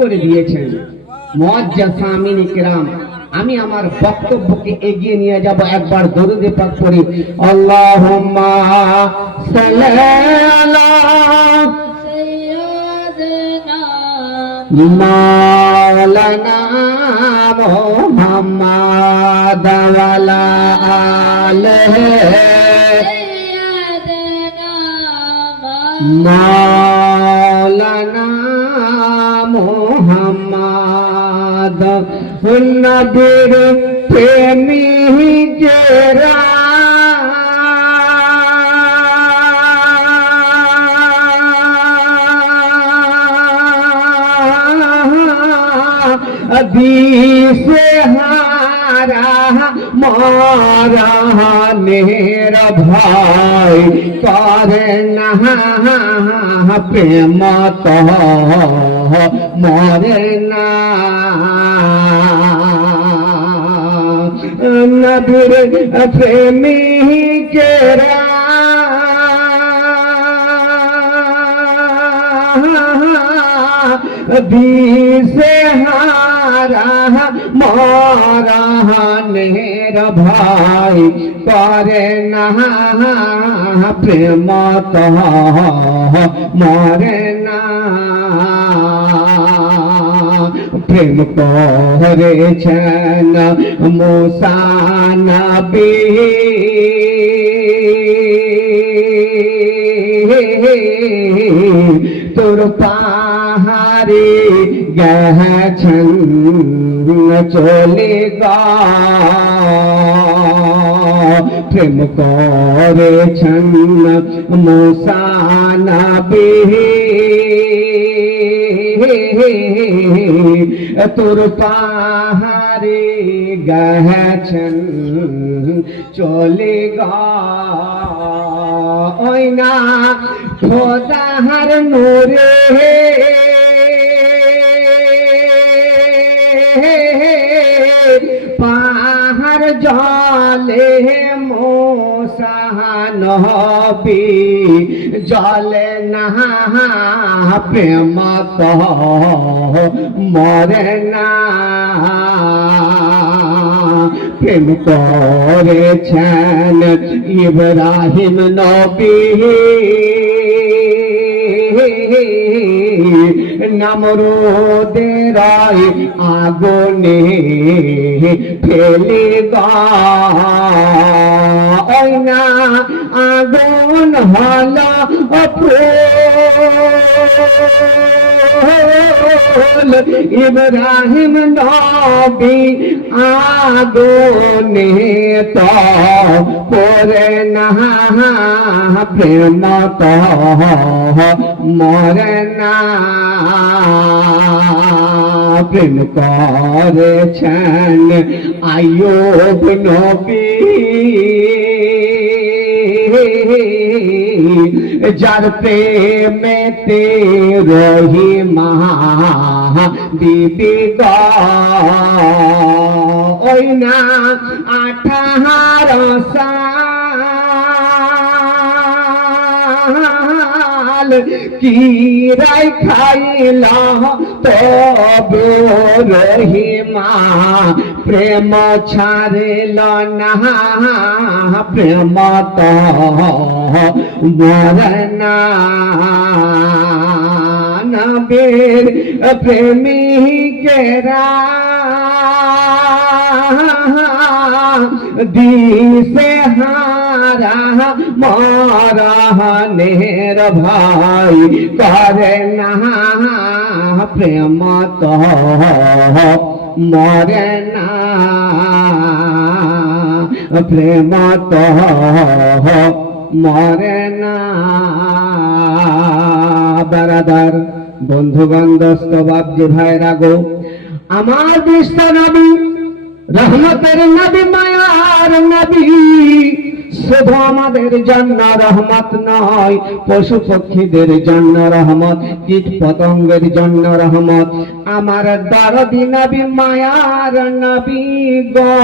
করে দিয়েছেন। মুআজ্জাজ সামিন কিরাম, আমি আমার বক্তব্যকে এগিয়ে নিয়ে যাব। একবার দরুদ পাক পড়ি, আল্লাহুম্মা সাল্লি আলা সাইয়্যিদিনা মাওলানা মুহাম্মাদ ওয়া আলা আলিহি সাইয়্যিদিনা মাওলানা মুহাম্মাদ নবীর প্রেমী যারা দিশে হারা মরানের ভাই করে না প্রেম তো মরে না। নবীর প্রেমিকেরা দিশে হারা মরানের ভাই করে না প্রেম তো মরে না। প্রেম করেছেন মুসা নবী তোর পাহাড়ে গেছেন চলে গা। প্রেম করেছেন মুসা নবী তোর পাহাড়ে গেছেন চলে গা। ওই না খোদার নূরে পাহাড় জলে মুসা নবী জলে না প্রেম তো মরে না। প্রেম করেছেন ইব্রাহিম নবী নমরুদের আগুনে ফেলে গায় না আগুন হলো ইব্রাহিম নবী আগুনে তো পরে না প্রেম তো মরে না। প্রেম করেছেন আইয়ুব নবী যার প্রেমেতে রহিমা বিবি গো ওই না 18 সাল কি রাই খাইল তবে রহিমা প্রেম ছাড়িল না প্রেম তো মরে না। নবীর প্রেমিকেরা দিশে হারা মরানের ভাই করে না প্রেম তো মরে না। প্রেম তো মরে না। বারাদার বন্ধুগণ দোস্ত বাপজি ভাইরা গো, আমার বিশ্ব নবী রহমতের নবী মায়ার নবী শুধু আমাদের জন্য রহমত নয়, পশু পক্ষীদের জন্য রহমত, কীট পতঙ্গের জন্য রহমত। আমার দরদি নবী মায়ার নবী গো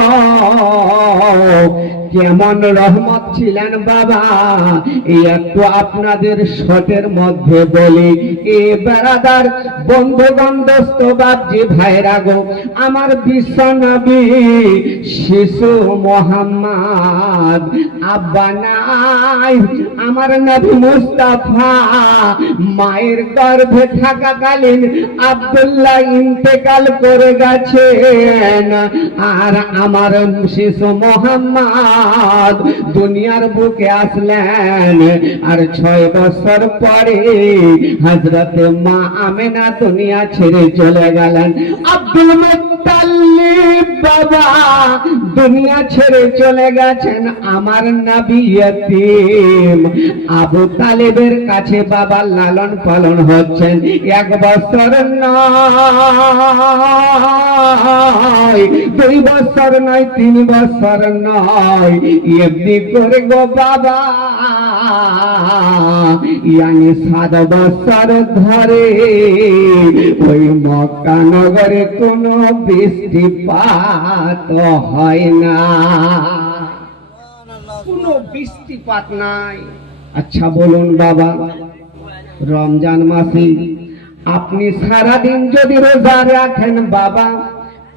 কেমন রহমত ছিলেন বাবা, এই একটু আপনাদের শটের মধ্যে বলি। এ বেড়াদার বন্ধুগণ, দোস্ত বাপজি ভাইরা গো, আমার বিশ্ব নবী শিশু মোহাম্মদ আব্বা নাই, আমার নবী মুস্তাফা মায়ের গর্ভে থাকাকালীন আব্দুল্লাহ ইন্তেকাল করে গেছেন, আর আমার শিশু মোহাম্মদ দুনিয়ার বুকে আসলেন, আর 6 বছর পরে হযরতে মা আমেনা দুনিয়া ছেড়ে চলে গেলেন। আব্দুল মুত্তালিব বাবা দুনিয়া ছেড়ে চলে গেছেন, আমার নবী ইয়তীম আবু তালেবের কাছে বাবা লালন পালন হচ্ছেন। 1 বছর নয়, 2 বছর নয়, 3 বছর নয়, এমনি করে গো বাবা ইয়ানি 7 বছর ধরে ওই মক্কা নগরে কোনো বৃষ্টিপাত হয় না, কোনো বৃষ্টিপাত নাই। আচ্ছা বলুন বাবা, রমজান মাসে আপনি সারাদিন যদি রোজা রাখেন বাবা,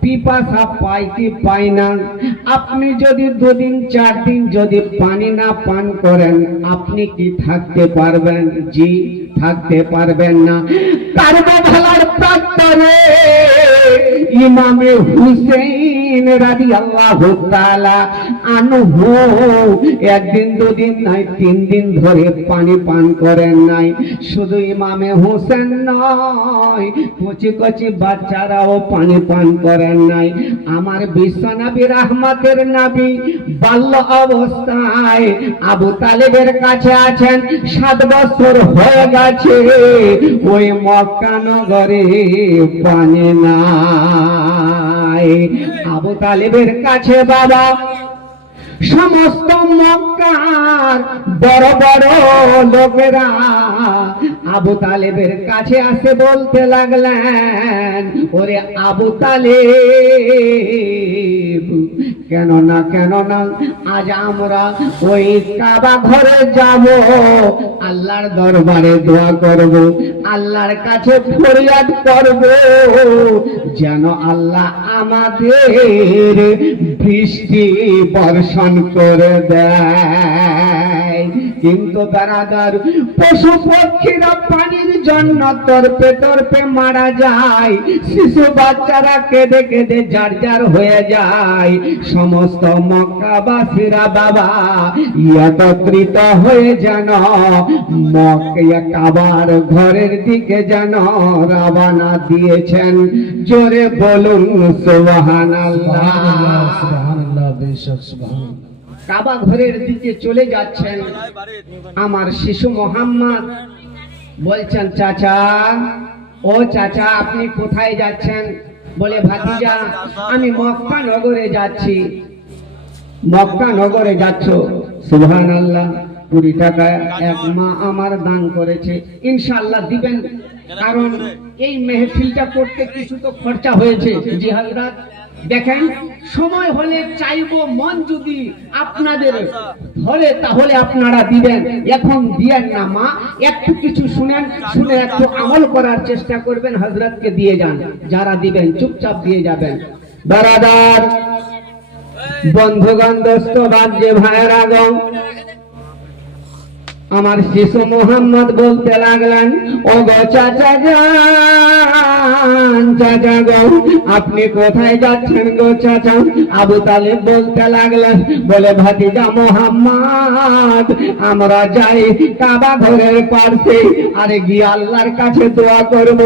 পিপাসা পাইতে পাই না, আপনি যদি 2 দিন 4 দিন যদি পানি না পান করেন, আপনি কি থাকতে পারবেন? জি, থাকতে পারবেন না। কারবালার প্রান্তরে ইমামে হুসেইন রাদিয়াল্লাহু তাআলা আনহু 1 দিন 2 দিন নয়, 3 দিন ধরে পানি পান করেন নাই। শুধু ইমামে হুসেন নয়, কচি কচি বাচ্চারাও পানি পান করেন নাই। আমার বিশ্বনবী রহমতের নবী বাল্য অবস্থায় আবু তালেবের কাছে আছেন, 7 বছর হয়ে গেছে, ওই মক্কা নগরে পানি নাই। আবু তালেবের কাছে বাবা সমস্ত মক্কার বড় বড় লোকেরা আবু তালেবের কাছে আসে, বলতে লাগলেন, ওরে আবু তালেব, কেন না আজ আমরা ওই কাবা ঘরে যাব, আল্লাহর দরবারে দোয়া করব, আল্লাহর কাছে ফরিয়াদ করব, যেন আল্লাহ আমাদের বৃষ্টি বর্ষণ করে দেয়। কিন্তু বেরাদার, পশু পক্ষীরা পানির জন্য তরপে তরপে মারা যায়, শিশু বাচ্চারা কেঁদে কেঁদে জারজার হয়ে যায়। সমস্ত মক্কাবাসীরা বাবা একত্রিত হয়ে যেন মক্কা কাবার ঘরের দিকে যেন রওনা দিয়েছেন। জোরে বলুন সুবহানাল্লাহ। সুবহানাল্লাহ, বেশক সুবহানাল্লাহ। কাবা ঘরের দিকে চলে যাচ্ছেন। আমার শিশু মোহাম্মদ বলছেন, চাচা, ও চাচা, আপনি কোথায় যাচ্ছেন? বলে, ভাতিজা, আমি মক্কা নগরে যাচ্ছি। মক্কা নগরে যাচ্ছ? সুবহানাল্লাহ। 20 টাকা এক মা আমার দান করেছে, ইনশাআল্লাহ দিবেন, কারণ এই মেহফিলটা করতে কিছু তো খরচা হয়েছে। জি হযরত, দেখেন, সময় হলে চাইবো, মন যদি আপনাদের ধরে তাহলে আপনারা দিবেন, এখন দিয়েন না মা, একটু কিছু শুনেন, শুনে একটু আমল করার চেষ্টা করবেন, হযরতকে দিয়ে যান। যারা দিবেন চুপচাপ দিয়ে যাবেন। বারাদার বন্ধুগণ, দোস্ত বাজে ভাইরা গো, আমার শিশু মোহাম্মদ বলতে লাগলেন, ও গো চাচা যান, চাচা গো, আপনি কোথায় যাচ্ছেন গো চাচা? আবু তালেব বলতে লাগলেন, বলে, ভাতিজা মোহাম্মদ, আমরা যাই কাবা ঘরের পাশে, আরে গিয়ে আল্লাহর কাছে দোয়া করব,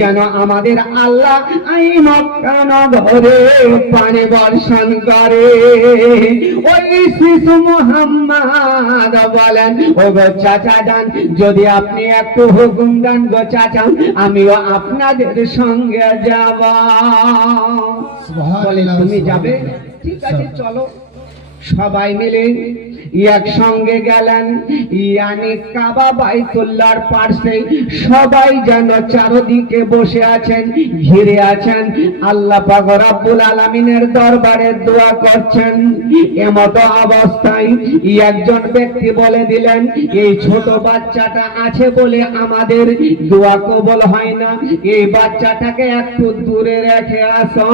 যেন আমাদের আল্লাহ এই মক্কা নগরে পানি বর্ষণ করে। ওই শিশু মোহাম্মদ বলেন, ও গো চাচা যান, যদি আপনি একটু হুকুম দেন গো চাচা, আমিও আপনাদের সঙ্গে যাব। বলে, তুমি যাবে? ঠিক আছে, চলো। সবাই মিলে একসঙ্গে গেলেন। ইয়ানি কাবা বাইতুল্লাহর পাশে সবাই যেন চারদিকে বসে আছেন, ঘিরে আছেন, আল্লাহ পাক রব্বুল আলামিনের দরবারে দোয়া করছেন। এমত অবস্থায় একজন ব্যক্তি বলে দিলেন, এই ছোট বাচ্চাটা আছে বলে আমাদের দোয়া কবুল হয় না, এই বাচ্চাটাকে একটু দূরে রেখে আসো।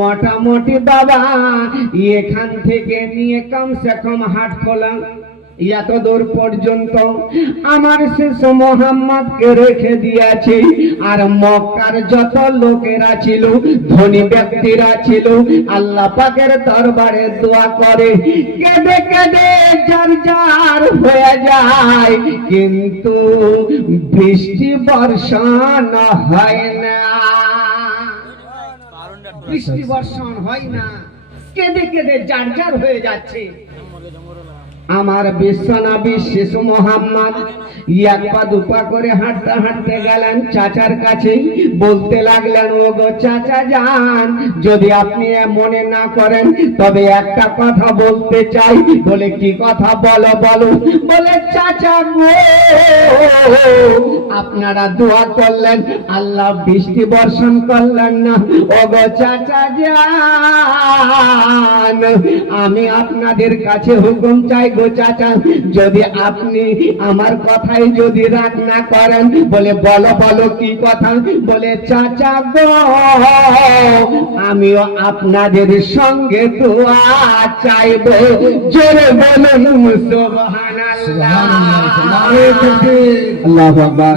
মোটামুটি বাবা এখান থেকে নিয়ে কমসে কম হাট খোলা এত দূর পর্যন্ত আমার শিশু মোহাম্মদকে রেখে দিয়েছি। আর মক্কার যত লোকেরা ছিল, ধনী ব্যক্তিরা ছিল, আল্লাহ পাকের দরবারে দোয়া করে, কেঁদে কেঁদে যার যার হয়ে যায়, কিন্তু বৃষ্টি বর্ষণ হয় না। বৃষ্টি বর্ষণ হয় না, কেঁদে কেঁদে যার যার হয়ে যাচ্ছে। আমার বিশ্বনবী শিশু মোহাম্মদ এক পা দুপা করে হাঁটতে হাঁটতে গেলেন চাচার কাছে, বলতে লাগলেন, ও গো চাচা যান, যদি আপনি মনে না করেন তবে একটা কথা বলতে চাই। বলে কি কথা? বলো বলো। বলে চাচা গো, আপনারা দোয়া করলেন, আল্লাহ বৃষ্টি বর্ষণ করলেন না। ও গো চাচা যান, আমি আপনাদের কাছে হুকুম চাই গো চাচা, যদি আপনি আমার কথাই যদি রাগ না করেন। বলে বলো বলো কি কথা? বলে চাচা গো, আমিও আপনাদের সঙ্গে দোয়া চাইব। জোরে বলুন সুবহানাল্লাহ। আল্লাহু আকবার।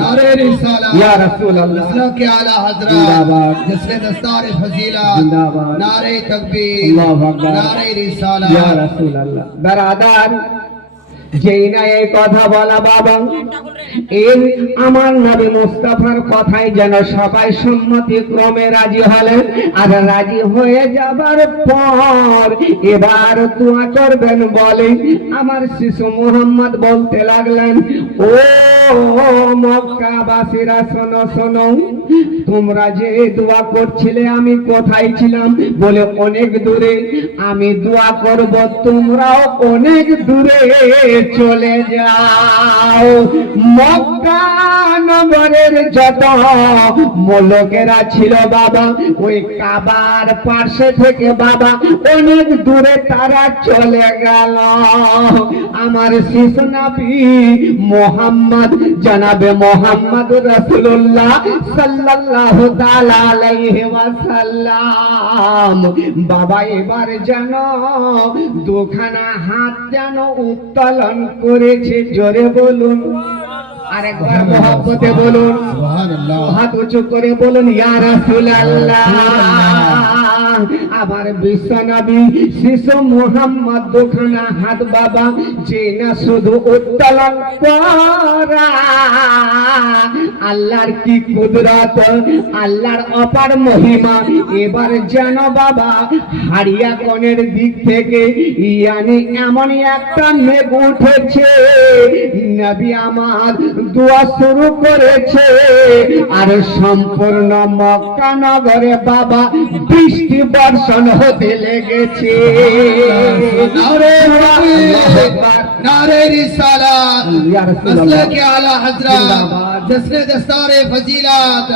ইয়া রাসূলুল্লাহ के आला हजरत जिंदाबाद। जिसने दस्तार फजीला जिंदाबाद। नारे तकबीर अल्लाहु अकबर। नारे रिसाला ইয়া রাসূলুল্লাহ। বেরাদার, যেই না এই কথা বলা বাবা, এই আমার নবী মুস্তাফার কথাই যেন সবাই সম্মতি ক্রমে রাজি হলেন। আর রাজি হয়ে যাবার পর এবার দোয়া করবেন বলে আমার শিশু মোহাম্মদ বলতে লাগলেন, ও মক্কাবাসীরা শোনো শোনো, তোমরা যে দোয়া করছিলে আমি কোথায় ছিলাম? বলে অনেক দূরে। আমি দোয়া করব, তোমরাও অনেক দূরে চলে যাও। মক্কা নগরের যত লোকেরা ছিল বাবা, ওই কাবার পাশে থেকে বাবা অনেক দূরে তারা চলে গেল। আমার শিশু নবী মোহাম্মদ, জনাবে মোহাম্মদ রাসূলুল্লাহ সাল্লাল্লাহু তাআলা আলাইহি ওয়াসাল্লাম বাবা এবার যেন দুখানা হাত যেন উত্তোলন করেছে। জোরে বলুন, আরেকবার মহব্বতে বলুন, সুবহানাল্লাহ। হাত উঁচু করে বলুন, ইয়া রাসূলুল্লাহ। আমার বিশ্বনবী শিশু মোহাম্মদ দুখানা হাত বাবা যে না শুধু উত্তোলন করা, আল্লাহর কি কুদরত, আল্লাহর অপার মহিমা। এবার যেন বাবা হারিয়া কোণের দিক থেকে ইয়ানি এমনই একটা মেঘ উঠেছে, নবী আমার দোয়া শুরু করেছে। আর সম্পূর্ণ মক্কা নগরে বাবা বৃষ্টি বর্ষণ হতে লেগেছে। नारे तकबीर नारे रिसाला या रसूलल्लाह। मसले के आला हजरत जिंदाबाद। जिसने दस्तार फजीलात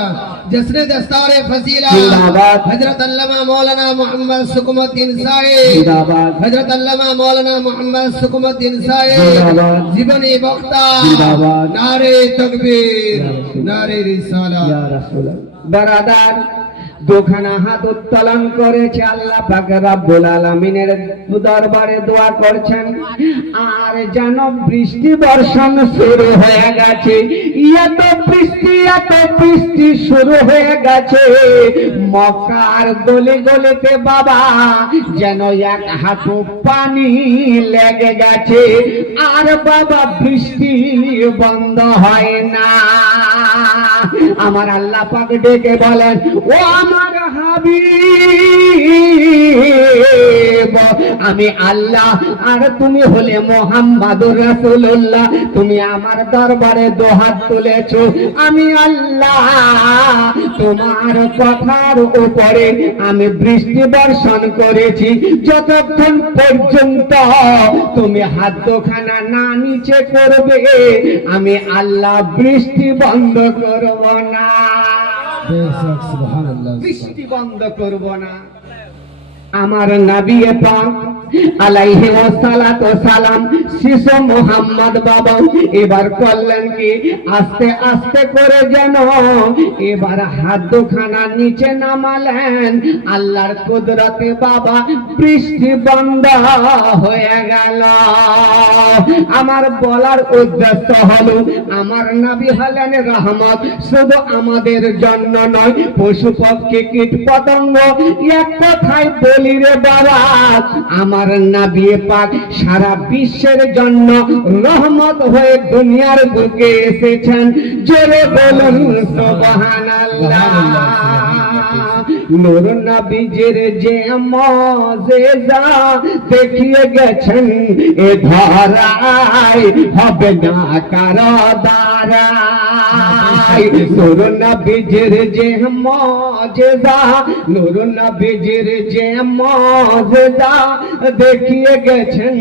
जिसने दस्तार फजीलात जिंदाबाद। हजरत अल्लामा मौलाना मोहम्मद सुकुमुद्दीन साहिब जिंदाबाद। हजरत अल्लामा मौलाना मोहम्मद सुकुमुद्दीन साहिब जिंदाबाद। जीवनी वक्ता जिंदाबाद। नारे तकबीर नारे रिसाला ইয়া রাসূলুল্লাহ। বেরাদার, দুখানা হাত উত্তোলন করেছে, আল্লাহ পাক রব্বুল আলামিনের দরবারে দোয়া করছেন। আর যেন বৃষ্টি বর্ষণ শুরু হয়ে গেছে। এত বৃষ্টি শুরু হয়ে গেছে মক্কার গলি গলিতে বাবা, যেন এক হাঁটু পানি লেগে গেছে। আর বাবা বৃষ্টি বন্ধ হয় না। আমার আল্লাহ পাক ডেকে বলেন, ও আমার হাবিব, আমি আল্লাহ আর তুমি হলে মুহাম্মাদুর রাসূলুল্লাহ। তুমি আমার দরবারে দুহাত তুলেছো, আমি আল্লাহ তোমার কথার উপরে আমি বৃষ্টি বর্ষণ করেছি। যতক্ষণ পর্যন্ত তুমি হাত দুখানা না নিচে করবে, আমি আল্লাহ বৃষ্টি বন্ধ করব না, बेशक सुभान अल्लाह। বৃষ্টি বন্ধ করব না। আমার নবী পাক আলাইহি ওয়াসালাতু সালাম শিশু মুহাম্মদ বাবা এবার করলেন কি, আস্তে আস্তে করে যেন এবার হাত দুখানা নিচে নামালেন। আল্লাহর কুদরতে বাবা বৃষ্টি বন্ধ হয়ে গেল। আমার বলার উদ্দেশ্য হলো, আমার নবী হলেন রহমত, শুধু আমাদের জন্য নয়, পশু পক্ষী কীট পতঙ্গ। এক কথায় বলি রে বাবা, আমার নবী পাক সারা বিশ্বের জন্য রহমত হয়ে দুনিয়ার বুকে এসেছেন। জোরে বলুন সুবহানাল্লাহ। নূর নবীজির যে মুজিজা দেখিয়ে গেছেন, এ ধরায় হবে না কারো দ্বারাই। নূর নবীজির যে মুজিজা, নূর নবীজির যে মুজিজা দেখিয়ে গেছেন,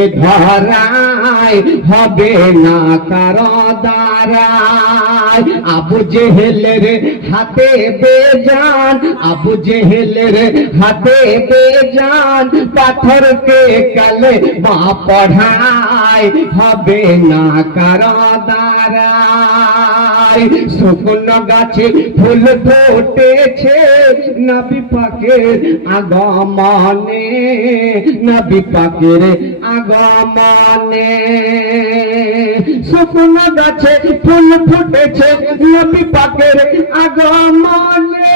এ ধরায় হবে না কারো দ্বারাই। আবু জেহেলের হাতে বেজান, আবু জেহেলের হাতে বেজান, পাথরকে কালে মা পড়ায় হবে না কারো দ্বারাই। শুকনো গাছে ফুল ফুটেছে নবী পাকের আগমনে, নবী পাকের আগমনে। শুকনো গাছে ফুল ফুটেছে নবী পাকের আগমনে।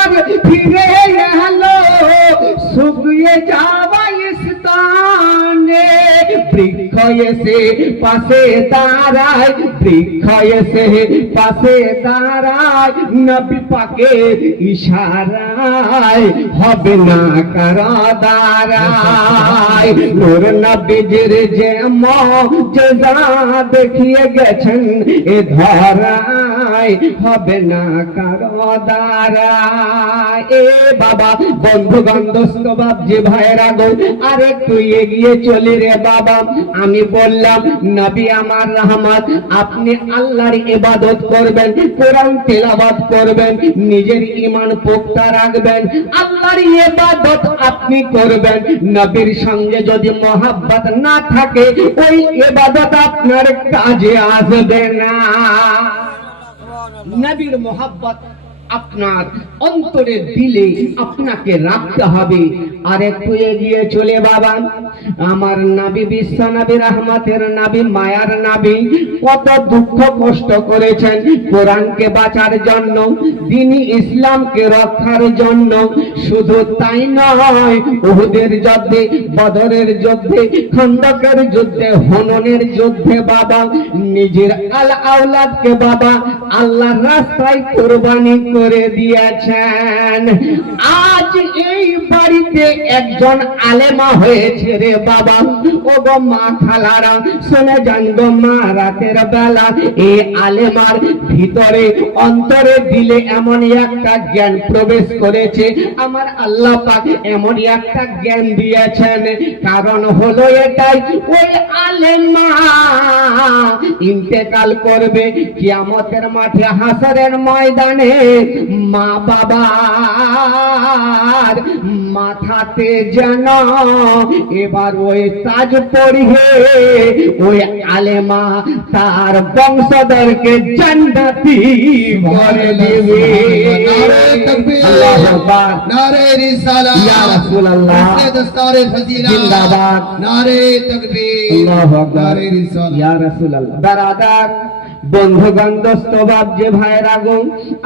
আবার ফিরে এলো শুকিয়ে যাওয়া স্থানে। বৃক্ষ এসে পাশে দাঁড়ায়, বৃক্ষ এসে পাশে দাঁড়ায়, নবী পাকের ইশারায় হবে না কারো দ্বারাই। নূর নবীজির যে মুজিজা দেখিয়ে গেছেন, এ ধরায় হবে না কারো দ্বারাই। এ বাবা, বন্ধুগণ, দোস্ত, বাপজি, ভাইয়েরা গো, আর একটু এগিয়ে চলি রে বাবা। আমি বললাম নবী আমার রহমত, আপনি আল্লাহর ইবাদত করবেন, কোরআন তেলাওয়াত করবেন, নিজের ঈমান পোক্তা রাখবেন, আল্লাহর ইবাদত আপনি করবেন। নবীর সঙ্গে যদি মহব্বত না থাকে, ওই ইবাদত আপনার কাজে আসবে না। নবীর মহব্বত আপনার অন্তরে দিলে আপনাকে রাখতে হবে। আর একটু এগিয়ে চলে বাবা, আমার নবী বিশ্ব নবী, রহমতের নবী, মায়ার নবী কত দুঃখ কষ্ট করেছেন কোরআনকে বাঁচার জন্য, দ্বীন-ই ইসলামকে রক্ষার জন্য। শুধু তাই নয়, উহুদের যুদ্ধে, বদরের যুদ্ধে, খন্দকের যুদ্ধে, হুনাইনের যুদ্ধে বাবা নিজের আওলাদকে বাবা আল্লাহর রাস্তায় কুরবানি করে দিয়েছেন। আজ এই বাড়িতে একজন আলেমা হয়েছে রে বাবা। ও গো মা খালারা, শুনে যান গো মা, রাতের বেলা এই আলেমার ভিতরে অন্তরে দিলে এমন একটা জ্ঞান প্রবেশ করেছে। আমার আল্লাহ পাক এমন একটা জ্ঞান দিয়েছেন, কারণ হলো এটাই, ওই আলেমা ইন্তেকাল করবে কিয়ামতের মাঠে, হাসরের ময়দানে। মা বাবার মাথাতে যেন এবার ওই তাজ পরিয়ে ওই আলেমা তার বংশধরকে জান্নাতি ভরে দেবে। नारे तकबीर, नारे रिसालत, या रसूल अल्लाह, दस्तारे फजीलत, जिंदाबाद, नारे तकबीर, अल्लाहु अकबर, नारे रिसालत, या रसूल अल्लाह। बरादर, বন্ধুগণ দোস্তবাব যে ভাইরা গো,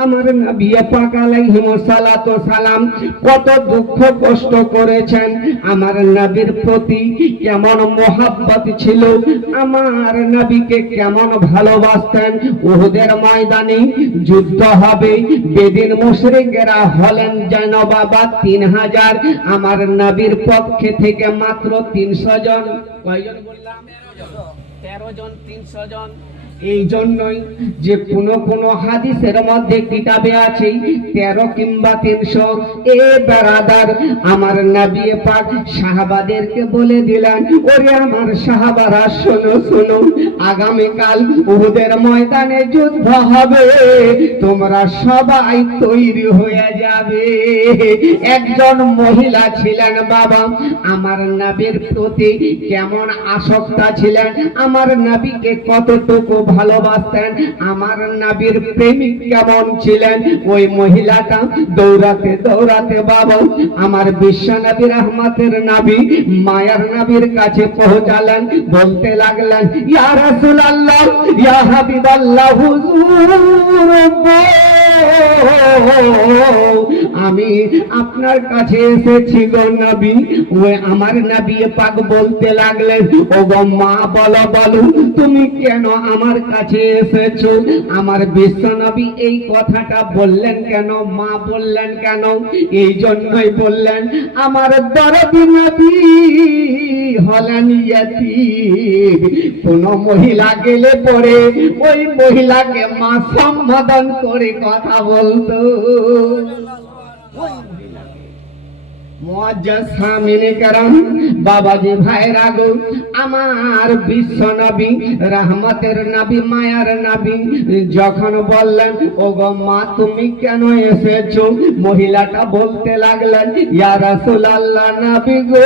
আমার নবী পাক আলাইহিস সালাতু সালাম কত দুঃখ কষ্ট করেছেন, আমার নবীর প্রতি কেমন মোহাব্বত ছিল, আমার নবীকে কেমন ভালোবাসতেন। উহুদের ময়দানে যুদ্ধ হবে, বেদিন মুশরিকেরা হলেন যেন বাবা 3000, আমার নবীর পক্ষে থেকে মাত্র 300 জন। কয়জন বললাম? 13 জন, 300 জন। এই জন্যই যে কোন হাদিসের মধ্যে কিতাবে আছে 13 কিংবা 300। এ বেরাদার, আমার নবী পাক সাহাবাদেরকে বলে দিলেন, ওরে আমার সাহাবারা শোনো শোনো, আগামীকাল উহুদের ময়দানে যুদ্ধ হবে, তোমরা সবাই তৈরি হয়ে যাবে। একজন মহিলা ছিলেন বাবা, আমার নবীর প্রতি কেমন আসক্ত ছিলেন, আমার নবীকে কতটুকু ভালোবাসতেন, আমার নবীর প্রেমিক কেমন ছিলেন। ওই মহিলাটা দৌড়াতে দৌড়াতে বাবা আমার বিশ্ব নবী রহমতের নবী মায়ার নবীর কাছে পৌঁছালেন, বলতে লাগলেন, ইয়া রাসূলুল্লাহ, ইয়া হাবিবাল্লাহ, হুজুর আমি আপনার কাছে এসেছি গো নবী। ওই আমার নবী পাক বলতে লাগলেন, ও গো মা, বলো বলো তুমি কেন আমার কাছে এসেছো? আমার বিশ্ব নবী এই কথাটা বললেন কেন, মা বললেন কেন? এই জন্যই বললেন, আমার দরদি নবী হলেন ইয়াতীম। কোন মহিলা গেলে পরে ওই মহিলাকে মা সম্বোধন করে কথা বলতো। বাবাজি ভাইরা গো, আমার বিশ্ব নবী রহমতের নবী মায়ার নবী যখন বললেন, ও গো মা তুমি কেন এসেছো? মহিলাটা বলতে লাগলেন, ইয়া রাসূলুল্লাহ নবী গো,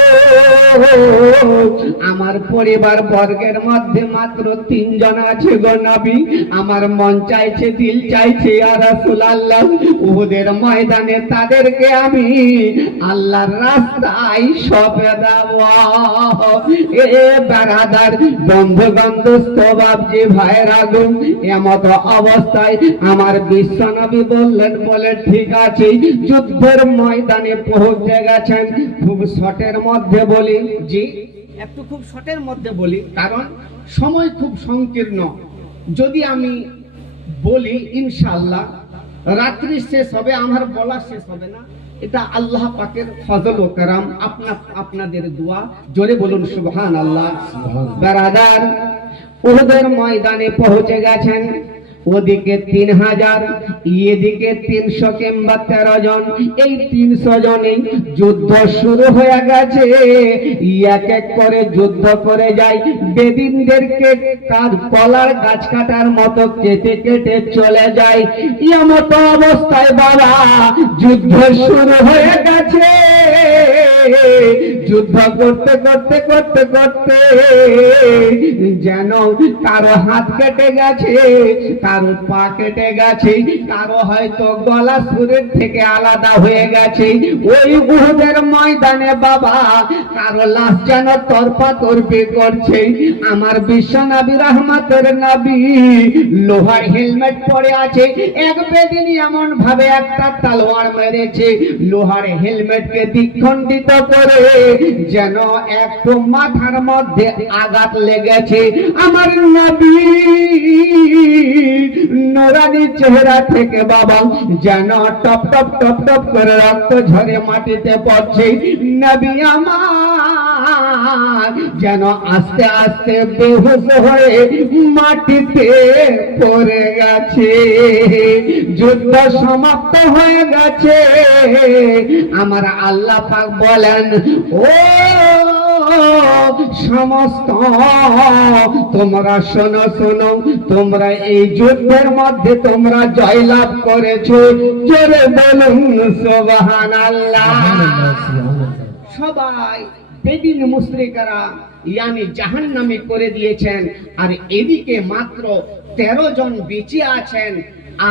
আমার পরিবার বর্গের মধ্যে মাত্র 3 জন আছে গো নবী, আমার মন চাইছে, দিল চাইছে, ইয়া রাসূলুল্লাহ উহুদের ময়দানে তাদেরকে আমি আল্লাহ রাস্তায় সঁপে দেব। এ বেরাদার, বন্ধুগণ দোস্তবাব যে ভাইরা গো, এমত অবস্থায় আমার বিশ্ব নবী বললেন, বলে ঠিক আছে, যুদ্ধের ময়দানে পৌঁছে গেছেন। খুব শর্টের মধ্যে বলি, জি একটু খুব শর্টের মধ্যে বলি, কারণ সময় খুব সংকীর্ণ। যদি আমি বলি ইনশাআল্লাহ রাত্রি শেষ হবে, আমার বলা শেষ হবে না। এটা আল্লাহ পাকের ফজল ও করম, আপনাদের দোয়া। জোরে বলুন সুবহানাল্লাহ। বেরাদার, উহুদের ময়দানে পৌঁছে গেছেন, ওদিকে 3000, এদিকে 300 কিংবা 13 জন। এই 300 জনেই যুদ্ধ শুরু হয়ে গেছে, এক এক করে যুদ্ধ করে যায়, বেদিনদেরকে কলার গাছ কাটার মতো কেটে কেটে চলে যায়। এমত অবস্থায় বাবা যুদ্ধ শুরু হয়ে গেছে। যুদ্ধ করতে করতে করতে করতে যেন কারো হাত কেটে গেছে, কারো পা কেটে গেছে, কারো হয়তো গলা সুরের থেকে আলাদা হয়ে গেছে। ওই উহুদের ময়দানে বাবা কারো লাশ যেন তরপা তরপি করছে। আমার বিশ্ব নবী রহমতের নবী লোহার হেলমেট পরে আছে, এক বেদিনী এমন ভাবে একটা তলোয়ার মেরেছে, লোহার হেলমেটকে দ্বিখণ্ডিত করে যেন একটু মাথার মধ্যে আঘাত লেগেছে। আমার নবী নোরানি চেহারা থেকে বাবা যেন টপ টপ টপ টপ করে রক্ত ঝরে মাটিতে পড়ছে। নবী আমার যেন আস্তে আস্তে বেহুশ হয়ে মাটিতে পড়ে গেছে। যুদ্ধ সমাপ্ত হয়ে গেছে। আমার আল্লাহ পাক বলেন, ও সমস্ত তোমরা শোনো শোনো, তোমরা এই যুদ্ধের মধ্যে তোমরা জয়লাভ করেছো। জোরে বলুন সুবহানাল্লাহ। সবাই বেদিন মুশরিকরা ইয়ানি জাহান্নামী করে দিয়েছেন, আর এদিকে মাত্র 13 জন বেঁচে আছেন।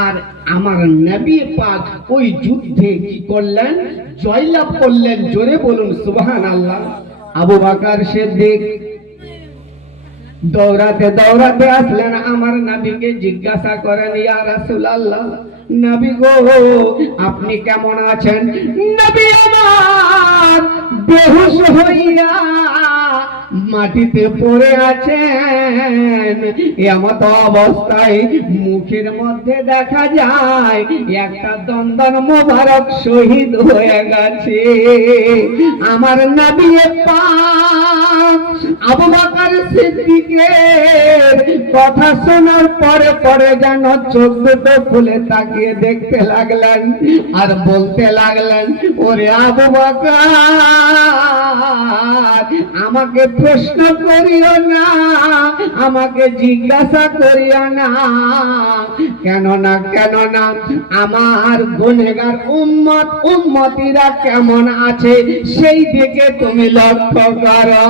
আর আমার নবী পাক ওই যুদ্ধে কি করলেন? জয়লাভ করলেন। জোরে বলুন সুবহানাল্লাহ। আবু বকর সিদ্দিক দৌড়াতে দৌড়াতে আসলেন, আমার নবীকে জিজ্ঞাসা করেন, ইয়া রাসূলুল্লাহ, নবী গো আপনি কেমন আছেন? নবী আমার বেহুশ হইয়া মাটিতে পড়ে আছেন। এমত অবস্থায় মুখের মধ্যে দেখা যায় একটা দন্দন মোবারক শহীদ হয়ে গেছে। আমার নবী পাক আবু বকর সিদ্দিকের কথা শোনার পরে পরে যেন চোখ দুটো খুলে তাকিয়ে দেখতে লাগলেন আর বলতে লাগলেন, ওরে আবু বকর আমাকে প্রশ্ন করিও না, আমাকে জিজ্ঞাসা করিও না, কেননা আমার গুনেহগার উম্মতিরা কেমন আছে সেই দিকে তুমি লক্ষ্য করো।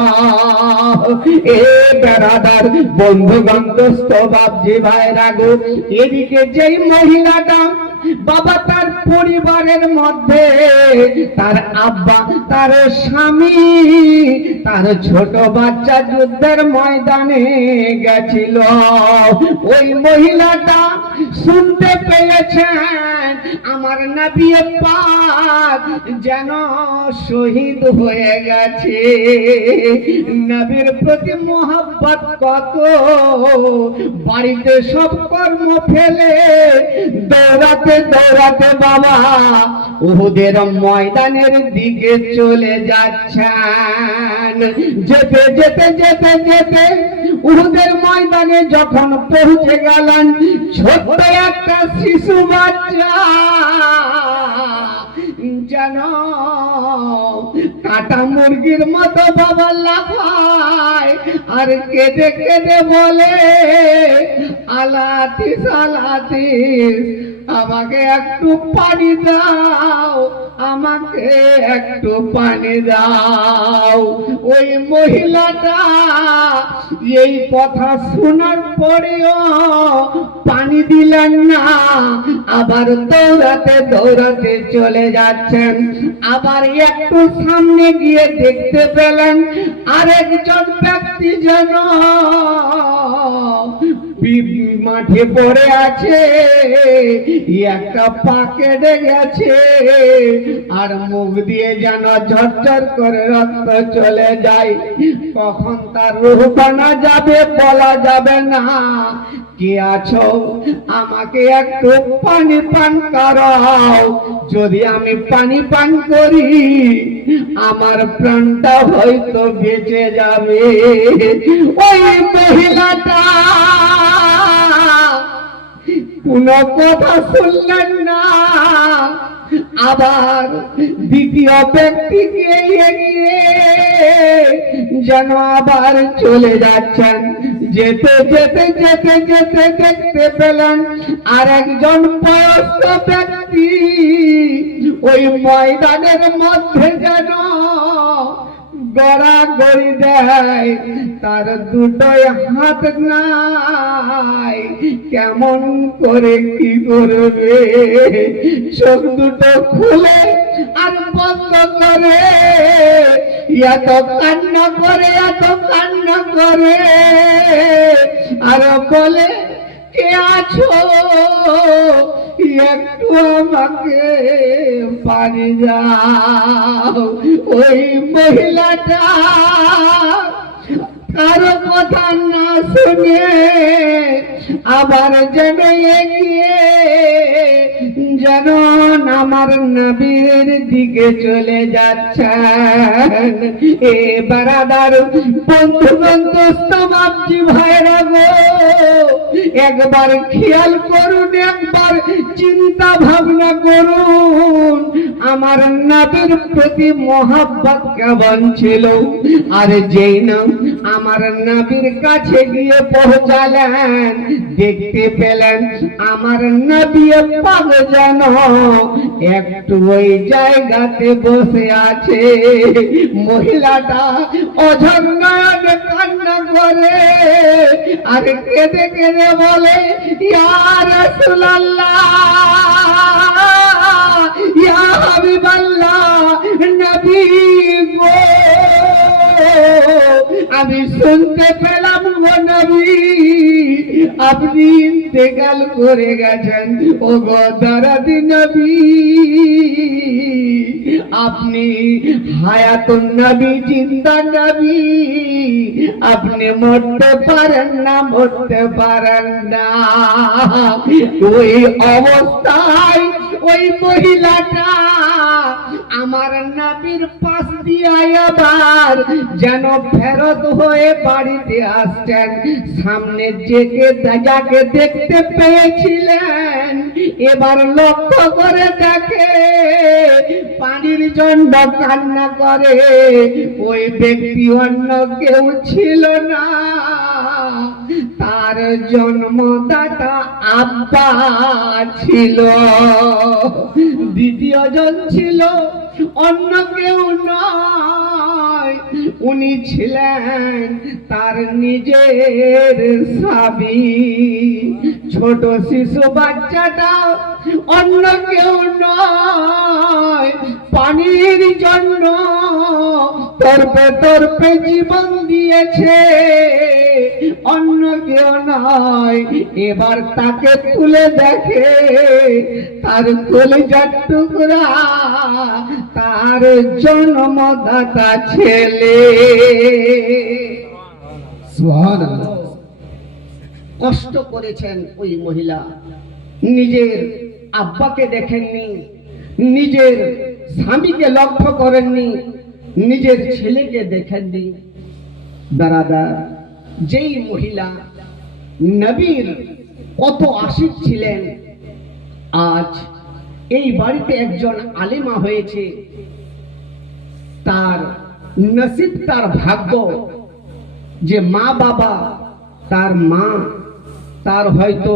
এ বেরাদার বন্ধুগণ, দোস্ত বাপজি ভাইরা গো, এদিকে যেই মহিলাটা বাবা তার পরিবারের মধ্যে তার আব্বা, তার স্বামী, তার ছোট বাচ্চা যুদ্ধের ময়দানে গেছিল, ওই মহিলাটা শুনতে পেয়েছেন আমার নবী পাক যেন শহীদ হয়ে গেছে। নবীর প্রতি মহব্বত কত, বাড়িতে সব কর্ম ফেলে দৌড়াতে দৌড়াতে বাবা উহুদের ময়দানের দিকে চলে যাচ্ছেন। যেতে যেতে যেতে যেতে উহুদের ময়দানে যখন পৌঁছে গেলেন, ছোট্ট একটা শিশু বাচ্চা যেন কাটা মুরগির মতো বাবা লাফায় আর কেঁদে কেঁদে বলে, আলাতিস আলাতিস, আমাকে একটু পানি দাও, আমাকে একটু পানি দাও। ওই মহিলাটা এই কথা শোনার পরেও পানি দিলেন না, আবার দৌড়াতে দৌড়াতে চলে যাচ্ছেন। আবার একটু সামনে গিয়ে দেখতে পেলেন আরেকজন ব্যক্তি যেন মাঠে পড়ে আছে, একটা পা কেটে গেছে আর মুখ দিয়ে যেন ঝরঝর করে রক্ত চলে যায়। কখন তার রূহ বানা যাবে বলা যাবে না। কে আছো, আমাকে একটু পানি পান করাও, যদি আমি পানি পান করি আমার প্রাণটা হয়তো বেঁচে যাবে। ওই মহিলাটা কোনো কথা শুনলেন না, আবার দ্বিতীয় ব্যক্তিকে এগিয়ে যেন আবার চলে যাচ্ছেন। যেতে যেতে যেতে যেতে দেখতে পেলেন আর একজন বয়স্ক ব্যক্তি ওই ময়দানের মধ্যে যেন গড়াগড়ি দেয়, তার দুটোই হাত নাই, কেমন করে কি করবে? চোখ দুটো খুলে আর বন্ধ করে এত কান্না করে, এত কান্না করে আর বলে, কে আছো, একটু আমাকে পানি দাও। ওই মহিলাটা কারো কথা না শুনে আবার যেন এগিয়ে যেন আমার নবীর দিকে চলে যাচ্ছেন। এ বারাদার বন্ধুগণ, দোস্ত বাপজি ভাইরা গো, একবার খেয়াল করুন, একবার চিন্তা ভাবনা করুন আমার নবীর প্রতি মহব্বত কেমন ছিল। আর যেই না আমার নবীর কাছে গিয়ে পৌঁছালেন, দেখতে পেলেন আমার নবী পাক যেন একটু ওই জায়গাতে বসে আছে। মহিলাটা অঝর নয়নে কান্না করে আর কেঁদে কেঁদে বলে, ইয়া রাসূলুল্লাহ, ইয়া হাবিবাল্লাহ, নবী গো, আমি শুনতে পেলাম গো নবী আপনি ইন্তেকাল করে গেছেন। ও গো দরদ নবী আপনি হায়াতুন নবী, জিন্দা নবী, আপনি মরতে পারেন না, মরতে পারেন না। ওই অবস্থায় ওই মহিলাটা আমার নবীর পাশ দিয়ে আবার যেন ফেরত হয়ে বাড়িতে আসছেন। সামনে যাকে দেখতে পেয়েছিলেন এবার লক্ষ্য করে দেখে পানির জন্য কান্না করে। ওই ব্যক্তি অন্য কেউ ছিল না, তার জন্মদাতা আব্বা ছিল। দ্বিতীয় জন ছিল অন্য কেউ নয়, উনি ছিলেন তার নিজের স্বামী। ছোট শিশু বাচ্চাটা অন্য কেউ নয়, পানির জন্য তর্পে তর্পে জীবন দিয়েছে, অন্য কেউ নয়। এবার তাকে তুলে দেখে তার কলিজার টুকরা তার জন্মদাতা ছেলে। সুবহানাল্লাহ। কষ্ট করেছেন ওই মহিলা, নিজের আব্বাকে দেখেননি, নিজের স্বামীকে লক্ষ্য করেননি, নিজের ছেলেকে দেখেননি। দাদা, যেই মহিলা নবীর কত আশিক ছিলেন, আজ এই বাড়িতে একজন আলেমা হয়েছে, তার নসিব, তার ভাগ্য যে মা বাবা, তার মা, তার হয়তো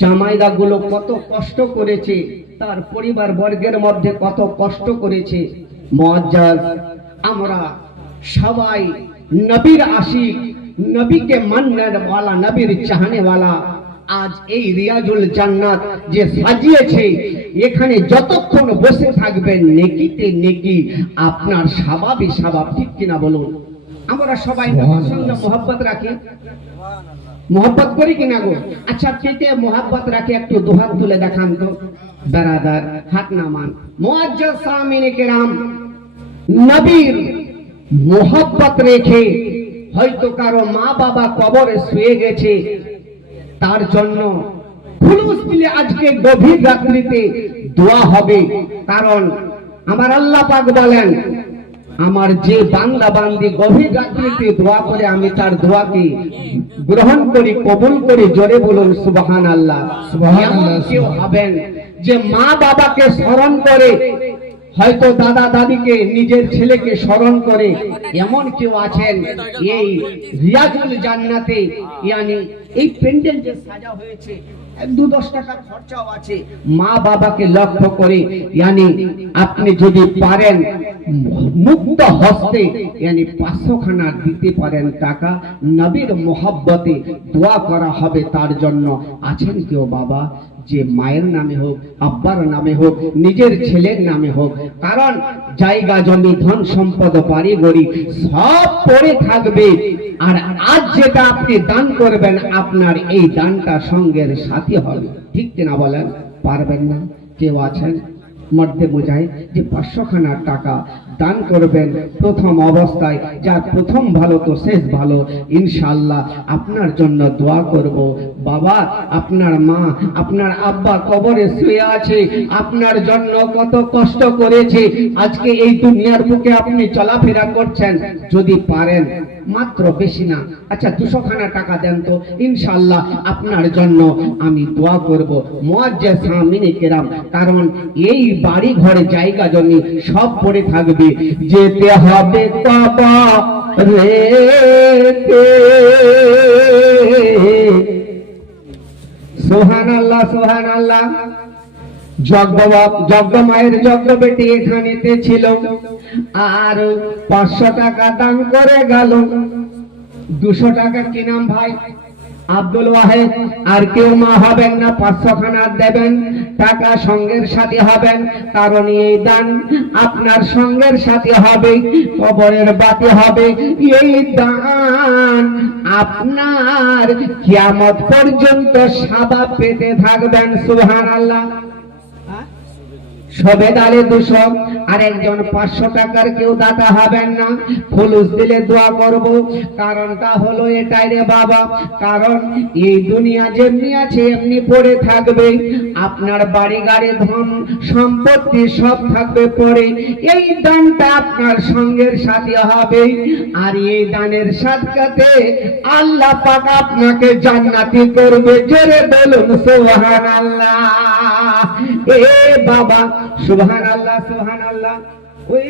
জামাইরা গুলো কত কষ্ট করেছে, তার পরিবার বর্গের মধ্যে কত কষ্ট করেছে। মুআজ্জাজ আমরা সবাই নবীর আশিক, নবীকে মাননে ওয়ালা, নবীর চাহনে ওয়ালা। আজ এই রিয়াজুল জান্নাত যে সাজিয়েছে, এখানে যতক্ষণ বসে থাকবেন নেকিতে নেকি, আপনার স্বভাবই স্বভাব, ঠিক কিনা বলুন? আমরা সবাই নবীর সঙ্গে মহব্বত রাখি, মহব্বত করি কিনা গো? আচ্ছা, কে কে মহব্বত রাখে একটু দুহাত তুলে দেখান তো। বেরাদার হাত নামান। মুআজ্জাজ সামিনে কেরাম, নবীর মহব্বত রেখে হয়তো কারো মা বাবা কবরে শুয়ে গেছে, তার জন্য ফুলুস দিলে আজকে গভীর রাত্রিতে দোয়া হবে। কারণ আমার আল্লাহ পাক বলেন, আমার যে বান্দা বান্দি গভীর রাত্রিতে দোয়া করে আমি তার দোয়াকে গ্রহণ করি, কবুল করি। জোরে বলুন সুবহানাল্লাহ। সুবহানাল্লাহ। কেউ হবেন যে মা বাবাকে স্মরণ করে, হয়তো দাদা দাদিকে, নিজের ছেলেকে স্মরণ করে, এমন কেউ আছেন এই রিয়াজুল জান্নাতে, ইয়ানি এই প্যান্ডেল যে সাজা হয়েছে, 1-2-10 টাকা খরচাও আছে, মা বাবাকে লক্ষ্য করে, ইয়ানি আপনি যদি পারেন মুক্ত হস্তে ইয়ানি 500 খানা দিতে পারেন টাকা, নবীর মোহাব্বতে দোয়া করা হবে তার জন্য। আছেন কেউ বাবা যে মায়ের নামে হোক, আব্বার নামে হোক, নিজের ছেলের নামে হোক, কারণ জায়গা জমি ধন সম্পদ বাড়ি গড়ি সব পড়ে থাকবে, আর আজ যেটা আপনি দান করবেন আপনার এই দানটা সঙ্গের সাথী হবে, ঠিক কিনা বলেন? পারবেন না? কেউ আছেন মধ্যে বোঝায় যে 500 খানা টাকা দান করবেন প্রথম অবস্থায়, যার প্রথম ভালো তো শেষ ভালো। ইনশাআল্লাহ আপনার জন্য দোয়া করব। বাবা, আপনার মা, আপনার আব্বা কবরে শুয়ে আছে, আপনার জন্য কত কষ্ট করেছে, আজকে এই দুনিয়ার বুকে আপনি চলাফেরা করছেন। যদি পারেন মাত্র বেশি না, আচ্ছা 200 খানা টাকা দেন তো, ইনশাআল্লাহ আপনার জন্য আমি দোয়া করব। মুআজ্জাজ সামিনে কেরাম, কারণ এই বাড়ি ঘরে জায়গা জমি সব পড়ে থাকবে, যেতে হবে কাবা রেতে। সুবহানাল্লাহ, সুবহানাল্লাহ। যজ্ঞ মায়ের যজ্ঞ বেটি এখানেতে ছিল, আর 500 টাকা দান করে গেল। 200 টাকা কি নাম ভাই? আব্দুল ওয়াহেদ। আর কেউ মা হবেন না, 500 খানা দেবেন। টাকা সঙ্গের সাথে হবেন, কারণ এই দান আপনার সঙ্গের সাথে হবে, কবরের বাতি হবে। এই দান আপনার কিয়ামত পর্যন্ত সওয়াব পেতে থাকবেন। সুবহানাল্লাহ। সবে দালে 200, আর একজন 500 টাকার কেউ দাতা হবেন না। ফুলুস দিলে দোয়া করব, কারণটা হলো এটাই রে বাবা, কারণ এই দুনিয়া যেমনি আছে এমনি পড়ে থাকবে। আপনার বাড়ি গাড়ি ধন সম্পত্তি সব থাকবে পড়ে। এই দানটা আপনার সঙ্গের সাথে হবে, আর এই দানের সাদকাতে আল্লাহ পাক আপনাকে জান্নাতি করবে। জোরে বলুন সুবহানাল্লাহ। এ বাবা, সুবহানাল্লাহ, সুবহানাল্লাহ। ওই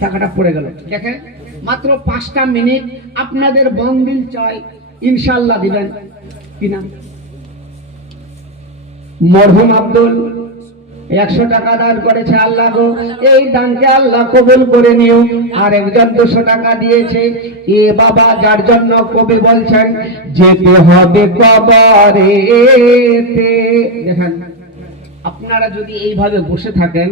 টাকাটা পড়ে গেল। দেখেন, মাত্র 5টা মিনিট আপনাদের বন্দিল চাই, ইনশাআল্লাহ দিবেন কিনা? মরহুম আব্দুল 100 টাকা দান করেছে। আল্লাহ গো, এই দানকে আল্লাহ কবুল করে নিও। আর একজন 200 টাকা দিয়েছে। এ বাবা, যার জন্য কবি বলছেন যেতে হবে কবরেতে। দেখেন, আপনারা যদি এইভাবে বসে থাকেন